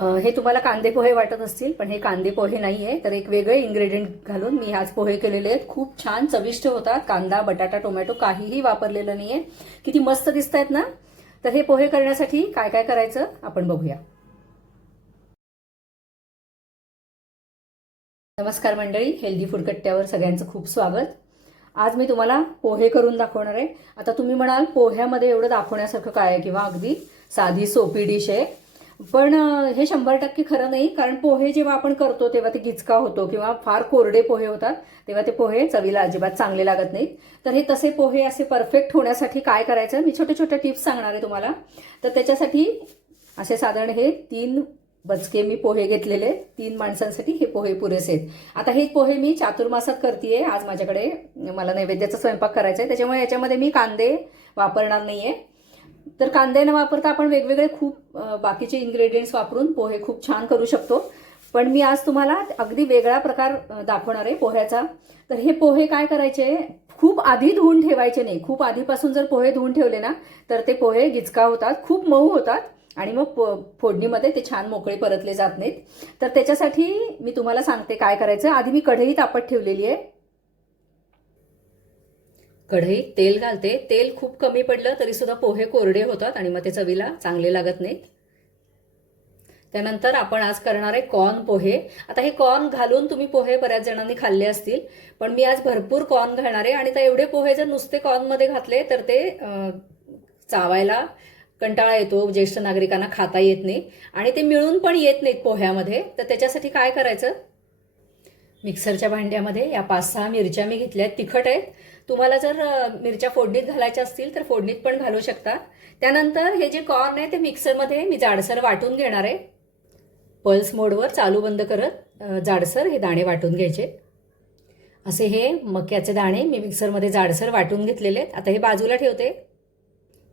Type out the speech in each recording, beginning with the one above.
हे तुम्हाला कांदे पोहे वाटत असतील पण हे कांदे पोहे नाही आहे तर एक वेगळे इन्ग्रेडियंट घालून मी आज पोहे केलेले आहेत. खूप छान चविष्ट होतात. कांदा बटाटा टोमॅटो काहीही वापरलेलं नाही आहे किती मस्त दिसत आहेत ना? तर हे पोहे करण्यासाठी काय काय करायचं आपण बघूया. नमस्कार मंडळी. हेल्दी फूड कट्ट्यावर सगळ्यांचं खूप स्वागत. आज मी तुम्हाला पोहे करून दाखवणार आहे. आता तुम्ही म्हणाल पोह्यामध्ये एवढं दाखवण्यासारखं काय आहे? किंवा अगदी साधी सोपी डिश आहे. पण हे शंभर टक्के खरं नाही कारण पोहे जेव्हा आपण करतो तेव्हा ते गिचका होतो किंवा फार कोरडे पोहे होतात तेव्हा ते पोहे चवीला अजिबात चांगले लागत नाहीत. तर हे तसे पोहे असे परफेक्ट होण्यासाठी काय करायचं? मी छोटे छोटे टिप्स सांगणार आहे तुम्हाला. तर त्याच्यासाठी असे साधारण हे तीन बचके मी पोहे घेतलेले तीन माणसांसाठी हे पोहे पुरेसे आहेत. आता हे पोहे मी चातुर्मासात करते आज माझ्याकडे मला नैवेद्याचा स्वयंपाक करायचा आहे त्याच्यामुळे याच्यामध्ये मी कांदे वापरणार नाही आहे तर कांदे न वापरता आपण वेगवेगळे खूप बाकीचे इन्ग्रेडियंट्स वापरून पोहे खूप छान करू शकतो. पण मी आज तुम्हाला अगदी वेगळा प्रकार दाखवणार आहे पोह्याचा. तर हे पोहे काय करायचे? खूप आधी धुवून ठेवायचे नाही. खूप आधीपासून जर पोहे धुवून ठेवले ना तर ते पोहे गिचका होतात खूप मऊ होतात आणि मग फोडणीमध्ये ते छान मोकळे परतले जात नाहीत. तर त्याच्यासाठी मी तुम्हाला सांगते काय करायचं. आधी मी कढई तापत ठेवलेली आहे. कढईत तेल घालते. तेल खूप कमी पडलं तरी सुद्धा पोहे कोरडे होतात आणि मग ते चवीला चांगले लागत नाहीत. त्यानंतर आपण आज करणार आहे कॉर्न पोहे. आता हे कॉर्न घालून तुम्ही पोहे बऱ्याच जणांनी खाल्ले असतील पण मी आज भरपूर कॉर्न घालणार आहे आणि त्या एवढे पोहे जर नुसते कॉर्नमध्ये घातले तर ते चावायला कंटाळा येतो ज्येष्ठ नागरिकांना खाता येत नाही आणि ते मिळून पण येत नाहीत पोह्यामध्ये. तर त्याच्यासाठी काय करायचं? मिक्सरच्या भांड्यामध्ये या पाच सहा मिरच्या मी घेतल्या आहेत तिखट आहेत. तुम्हाला जर मिरच्या फोडणीत घालायच्या असतील तर फोडणीत पण घालू शकता. त्यानंतर हे जे कॉर्न आहे ते मिक्सरमध्ये मी जाडसर वाटून घेणार आहे. पल्स मोडवर चालू बंद करत जाडसर हे दाणे वाटून घ्यायचे. असे हे मक्याचे दाणे मी मिक्सरमध्ये जाडसर वाटून घेतलेले आहेत. आता हे बाजूला ठेवते.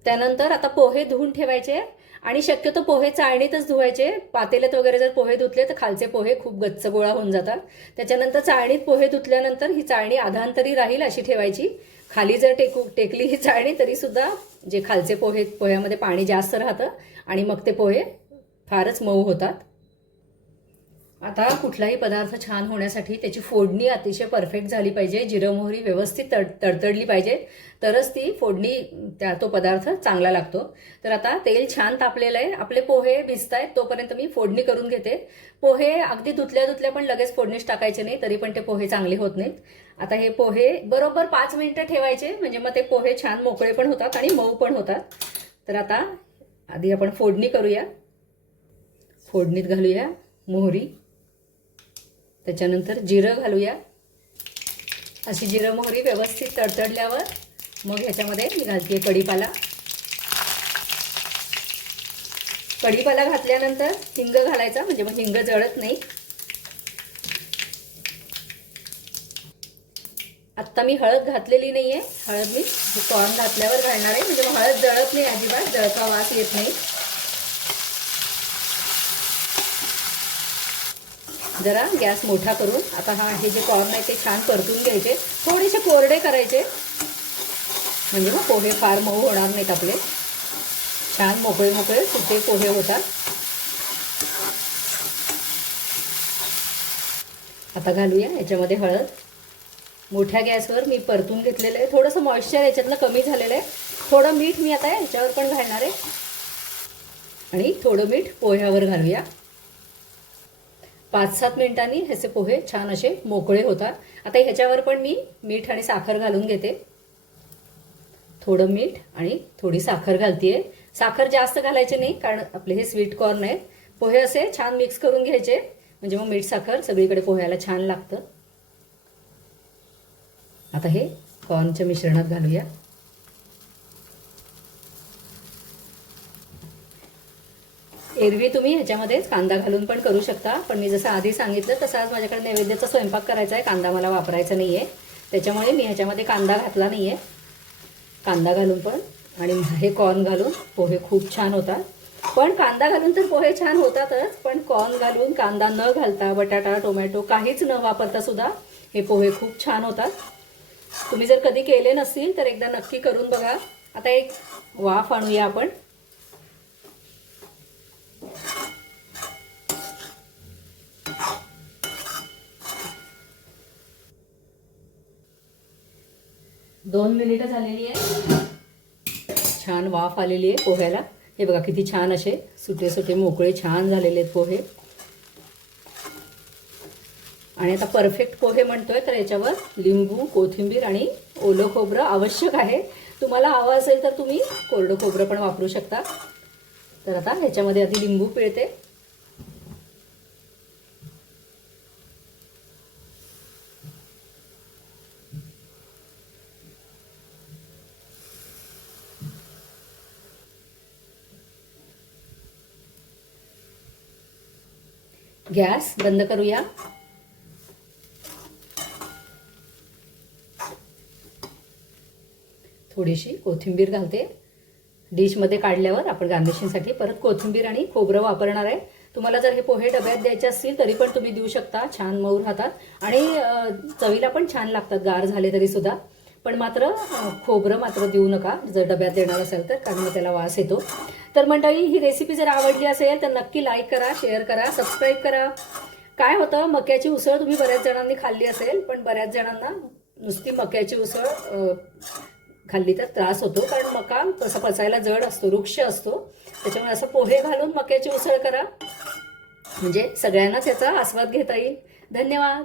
त्यानंतर आता पोहे धुवून ठेवायचे. आणि शक्यतो पोहे चाळणीतच धुवायचे. पातेल्यात वगैरे जर पोहे धुतले तर खालचे पोहे खूप गच्च गोळा होऊन जातात. त्याच्यानंतर चाळणीत पोहे धुतल्यानंतर ही चाळणी आधांतरी राहील अशी ठेवायची. खाली जर टेकू टेकली ही चाळणी तरी सुद्धा जे खालचे पोहे पोह्यामध्ये पाणी जास्त राहतं आणि मग ते पोहे फारच मऊ होतात. आता कुठलाही पदार्थ छान होण्यासाठी त्याची फोडणी अतिशय परफेक्ट झाली पाहिजे जिरं मोहरी व्यवस्थित तड तडतडली पाहिजे तरच ती फोडणी त्या तो पदार्थ चांगला लागतो. तर आता तेल छान तापलेलं आहे आपले पोहे भिजत आहेत तोपर्यंत मी फोडणी करून घेते. पोहे अगदी धुतल्या धुतल्या पण लगेच फोडणीच टाकायचे नाही तरी पण ते पोहे चांगले होत नाहीत. आता हे पोहे बरोबर पाच मिनिटं ठेवायचे म्हणजे मग ते पोहे छान मोकळे पण होतात आणि मऊ पण होतात. तर आता आधी आपण फोडणी करूया. फोडणीत घालूया मोहरी. त्याच्यानंतर जिरं घालूया. अशी जिरं मोहरी व्यवस्थित तडतडल्यावर मग ह्याच्यामध्ये मी घालते कढीपाला. कढीपाला घातल्यानंतर हिंग घालायचा म्हणजे मग हिंग जळत नाही. आत्ता मी हळद घातलेली नाहीये. हळद मी कॉर्न घातल्यावर घालणार आहे. म्हणजे मग हळद जळत नाही अजिबात जळका वास येत नाही. जरा गॅस मोठा करून आता हा हे जे कॉर्न आहे ते छान परतून घ्यायचे. थोडेसे कोरडे करायचे. म्हणजे मग पोहे फार मऊ होणार नाहीत आपले. छान मोकळे मोकळे सुटे पोहे होतात. आता घालूया याच्यामध्ये हळद. मोठ्या गॅसवर मी परतून घेतलेलं आहे. थोडंसं मॉइश्चर याच्यातलं कमी झालेलं आहे. थोडं मीठ मी आता याच्यावर पण घालणार आहे. आणि थोडं मीठ पोह्यावर घालूया. पाच सात मिनिटांनी ह्याचे पोहे छान असे मोकळे होतात. आता ह्याच्यावर पण मी मीठ आणि साखर घालून घेते. थोडं मीठ आणि थोडी साखर घालतीये. साखर जास्त घालायचे नाही कारण आपले हे स्वीट कॉर्न आहेत. पोहे असे छान मिक्स करून घ्यायचे. म्हणजे मग मीठ साखर सगळीकडे पोह्याला छान लागतं. आता हे कॉर्नच्या मिश्रणात घालूया. एरवी तुम्ही ह्याच्यामध्येच कांदा घालून पण करू शकता. पण मी जसं आधी सांगितलं तसं आज माझ्याकडे नैवेद्याचा स्वयंपाक करायचा आहे. कांदा मला वापरायचा नाही आहे त्याच्यामुळे मी ह्याच्यामध्ये कांदा घातला नाही आहे कांदा घालून पण आणि हे कॉर्न घालून. पोहे खूप छान होतात. पण कांदा घालून तर पोहे छान होतातच. पण कॉर्न घालून कांदा न घालता बटाटा टोमॅटो काहीच न वापरता सुद्धा हे पोहे खूप छान होतात. तुम्ही जर कधी केले नसतील तर एकदा नक्की करून बघा. आता एक वाफ आणूया आपण. दोन मिनिटं झालेली आहे. छान वाफ आलेली आहे पोह्याला. हे बघा किती छान असे सुटे सुटे मोकळे छान झालेले आहेत पोहे. आणि आता परफेक्ट पोहे म्हणतोय तर याच्यावर लिंबू कोथिंबीर आणि ओलं खोबरं आवश्यक आहे. तुम्हाला हवं असेल तर तुम्ही कोरडं खोबरं पण वापरू शकता. तर आता ह्याच्यामध्ये आधी लिंबू पिळते. गॅस बंद करूया. थोडीशी कोथिंबीर घालते. डिशमध्ये काढल्यावर आपण गार्निशिंगसाठी परत कोथिंबीर आणि खोबरं वापरणार आहे. तुम्हाला जर हे पोहे डब्यात द्यायचे असतील तरी पण तुम्ही देऊ शकता. छान मऊ राहतात. आणि चवीला पण छान लागतात. गार झाले तरी सुद्धा. पण मात्र खोबरं मात्र देऊ नका जर डब्यात देणार असेल तर कारण मग त्याला वास येतो. तर मंडळी ही रेसिपी जर आवडली असेल तर नक्की लाईक करा शेअर करा सबस्क्राईब करा. काय होतं मक्याची उसळ तुम्ही बऱ्याच जणांनी खाल्ली असेल पण बऱ्याच जणांना नुसती मक्याची उसळ खाल्ली तर त्रास होतो कारण मका कसं पचायला जड असतो वृक्ष असतो. त्याच्यामुळे असं पोहे घालून मक्याची उसळ करा. म्हणजे सगळ्यांनाच याचा आस्वाद घेता येईल. धन्यवाद.